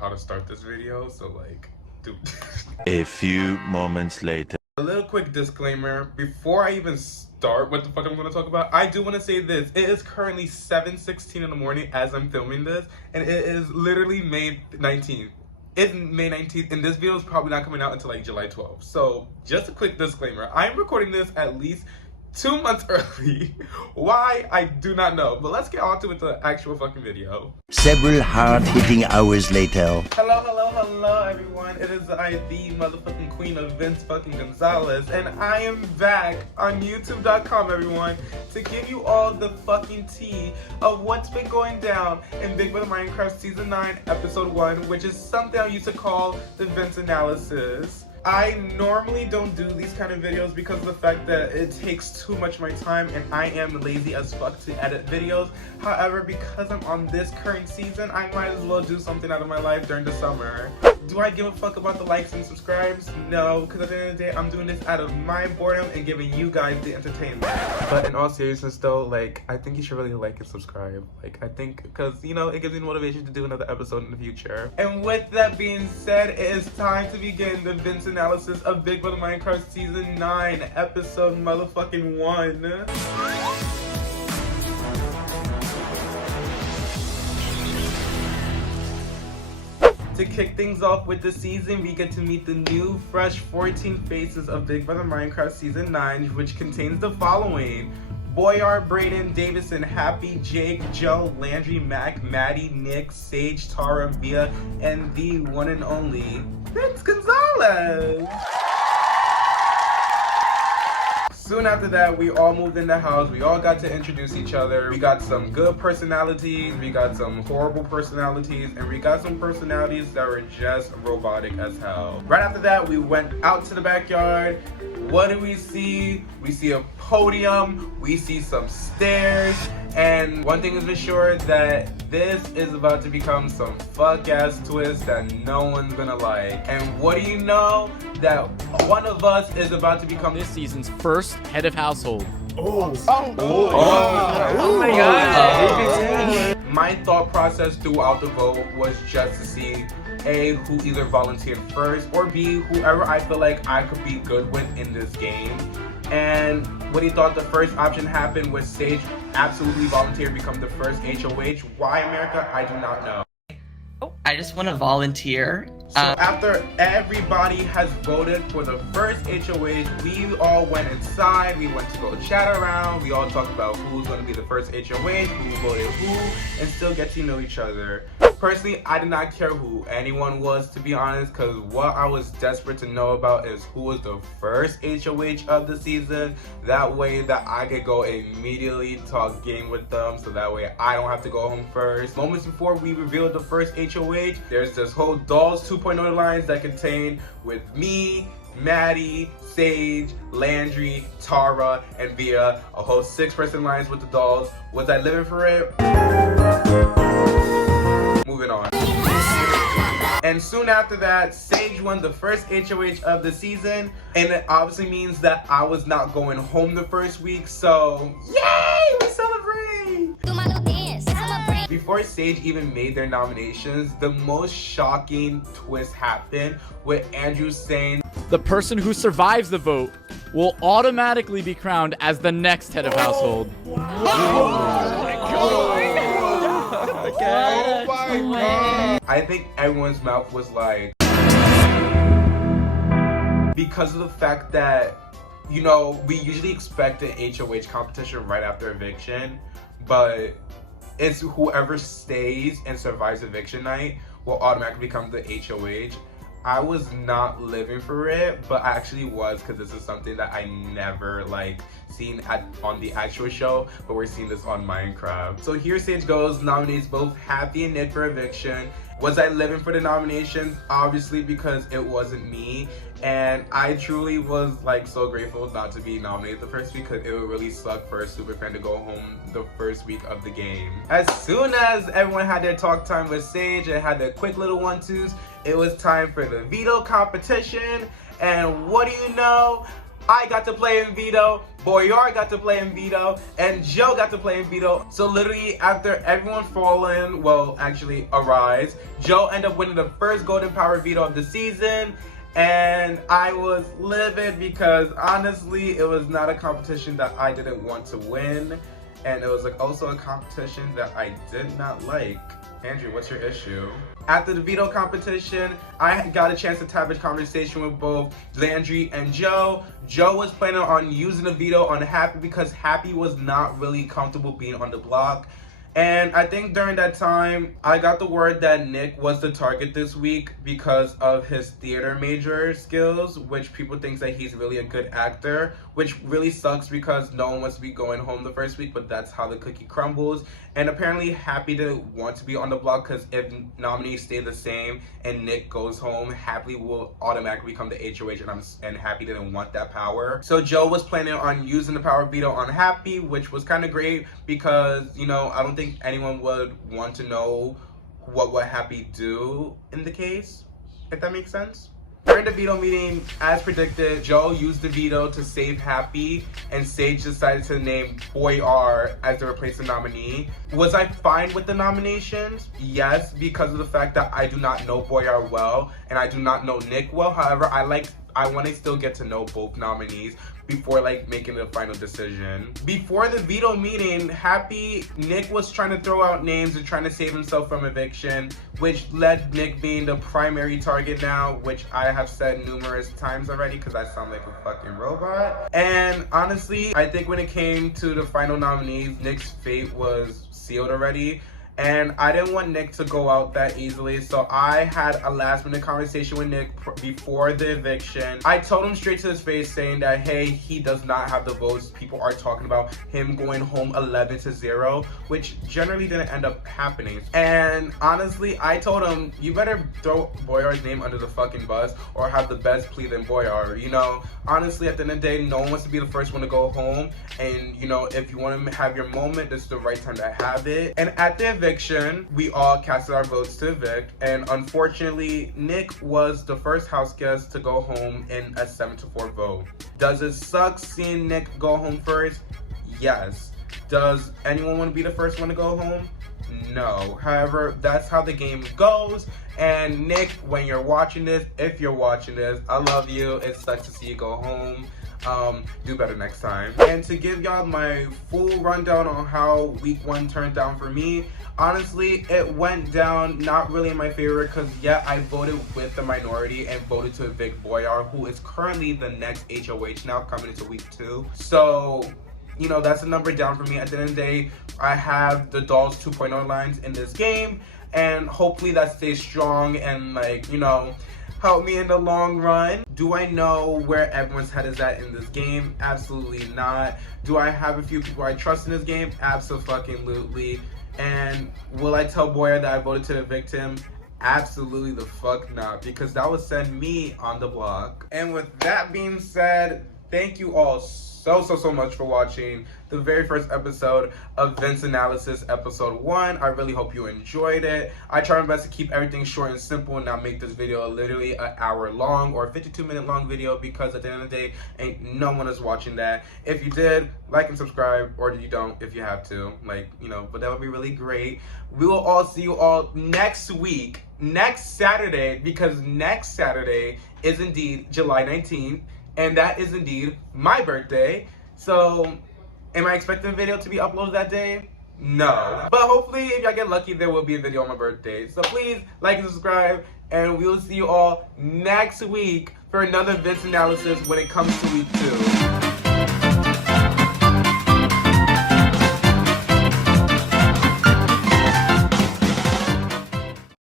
how to start this video, so like, dude. A few moments later. A little quick disclaimer before I even start what the fuck I'm going to talk about. I do want to say this. It is currently 7:16 in the morning as I'm filming this, and it is literally May 19th. It's May 19th, and this video is probably not coming out until like July 12th. So just a quick disclaimer. I'm recording this at least 2 months early. Why? I do not know. But let's get on to it, the actual fucking video. Several hard-hitting hours later. Hello, everyone. It is I, the motherfucking queen of Vince fucking Gonzalez, and I am back on YouTube.com, everyone, to give you all the fucking tea of what's been going down in Big Brother Minecraft Season 9, Episode 1, which is something I used to call the Vince Analysis. I normally don't do these kind of videos because of the fact that it takes too much of my time and I am lazy as fuck to edit videos. However, because I'm on this current season, I might as well do something out of my life during the summer. Do I give a fuck about the likes and subscribes? No, because at the end of the day, I'm doing this out of my boredom and giving you guys the entertainment. But in all seriousness though, like, I think you should really like and subscribe. Like, I think, because, you know, it gives me motivation to do another episode in the future. And with that being said, it is time to begin the Vince analysis of Big Brother Minecraft Season 9, Episode motherfucking 1. To kick things off with the season, we get to meet the new, fresh 14 faces of Big Brother Minecraft Season 9, which contains the following: Boyar, Brayden, Davison, Happy, Jake, Joe, Landry, Mac, Maddie, Nick, Sage, Tara, Via, and the one and only Vince Gonzalez. Soon after that, we all moved in the house. We all got to introduce each other. We got some good personalities, we got some horrible personalities, and we got some personalities that were just robotic as hell. Right after that, we went out to the backyard. What do we see? We see a podium, we see some stairs, and one thing is for sure, that this is about to become some fuck-ass twist that no one's gonna like. And what do you know? That one of us is about to become this season's first head of household. Oh my god. My thought process throughout the vote was just to see A, who either volunteered first, or B, whoever I feel like I could be good with in this game. And what he thought the first option happened was Sage absolutely volunteered to become the first HOH. Why, America? I do not know. Oh, I just want to volunteer. So after everybody has voted for the first HOH, we all went inside, we went to go chat around, we all talked about who's going to be the first HOH, who voted who, and still get to know each other. Personally, I did not care who anyone was, to be honest, because what I was desperate to know about is who was the first HOH of the season. That way that I could go immediately talk game with them, so that way I don't have to go home first. Moments before we revealed the first HOH, there's this whole Dolls 2.0 lines that contain with me, Maddie, Sage, Landry, Tara, and Via, a whole 6-person lines with the dolls. Was I living for it? Moving on. And soon after that, Sage won the first HOH of the season, and it obviously means that I was not going home the first week, so yay, we celebrate! Do my new dance, celebrate. Before Sage even made their nominations, the most shocking twist happened with Andrew saying, The person who survives the vote will automatically be crowned as the next head of household. Oh my god! I think everyone's mouth was like, because of the fact that, you know, we usually expect an HOH competition right after eviction, but it's whoever stays and survives eviction night will automatically become the HOH. I was not living for it, but I actually was, because this is something that I never like seen on the actual show, but we're seeing this on Minecraft. So here Sage goes, nominates both Happy and Nick for eviction. Was I living for the nominations? Obviously, because it wasn't me, and I truly was like so grateful not to be nominated the first week, because it would really suck for a super fan to go home the first week of the game. As soon as everyone had their talk time with Sage and had their quick little 1-2s, it was time for the veto competition. And what do you know? I got to play in Veto, Boyar got to play in Veto, and Joe got to play in Veto. So literally after everyone fallen, well actually Arise, Joe ended up winning the first Golden Power Veto of the season. And I was livid because honestly, it was not a competition that I didn't want to win. And it was like also a competition that I did not like. Andrew, what's your issue? After the veto competition, I got a chance to have a conversation with both Landry and Joe. Joe was planning on using the veto on Happy because Happy was not really comfortable being on the block. And I think during that time, I got the word that Nick was the target this week because of his theater major skills, which people think that he's really a good actor, which really sucks because no one wants to be going home the first week, but that's how the cookie crumbles. And apparently Happy didn't want to be on the block because if nominees stay the same and Nick goes home, Happy will automatically become the HOH, and Happy didn't want that power. So Joe was planning on using the power veto on Happy, which was kind of great because, you know, I don't think anyone would want to know what would Happy do in the case, if that makes sense. During the veto meeting, as predicted, Joe used the veto to save Happy, and Sage decided to name Boyar as the replacement nominee. Was I fine with the nominations? Yes, because of the fact that I do not know Boyar well, and I do not know Nick well. However, I want to still get to know both nominees before like making the final decision. Before the veto meeting, Nick was trying to throw out names and trying to save himself from eviction, which led Nick being the primary target now, which I have said numerous times already because I sound like a fucking robot. And honestly, I think when it came to the final nominees, Nick's fate was sealed already. And I didn't want Nick to go out that easily, so I had a last-minute conversation with Nick before the eviction. I told him straight to his face saying that, hey, he does not have the votes. People are talking about him going home 11-0, which generally didn't end up happening. And honestly, I told him, you better throw Boyar's name under the fucking bus or have the best plea than Boyar. You know, honestly, at the end of the day, no one wants to be the first one to go home. And, you know, if you want to have your moment, this is the right time to have it. And at the eviction, we all casted our votes to evict, and unfortunately Nick was the first house guest to go home in a 7-4 vote. Does it suck seeing Nick go home first? Yes. Does anyone want to be the first one to go home? No. However, that's how the game goes. And Nick, when you're watching this, if you're watching this, I love you. It sucks to see you go home. Do better next time. And to give y'all my full rundown on how week 1 turned down for me, honestly, it went down not really in my favor because yeah, I voted with the minority and voted to evict Boyar, who is currently the next HOH now coming into week 2. So, you know, that's a number down for me. At the end of the day, I have the Dolls 2.0 lines in this game, and hopefully that stays strong and, like, you know, help me in the long run. Do I know where everyone's head is at in this game? Absolutely not. Do I have a few people I trust in this game? Absolutely. And will I tell Boyar that I voted to evict him? Absolutely the fuck not, because that would send me on the block. And with that being said, thank you all so much for watching the very first episode of Vince Analysis episode 1. I really hope you enjoyed it. I try my best to keep everything short and simple and not make this video literally an hour long or a 52-minute long video, because at the end of the day, ain't no one is watching that. If you did, like and subscribe, or you don't if you have to, like, you know, but that would be really great. We will all see you all next week, next Saturday, because next Saturday is indeed July 19th. And that is indeed my birthday. So, am I expecting a video to be uploaded that day? No. But hopefully, if I get lucky, there will be a video on my birthday. So please, like and subscribe. And we will see you all next week for another Vince Analysis when it comes to week 2.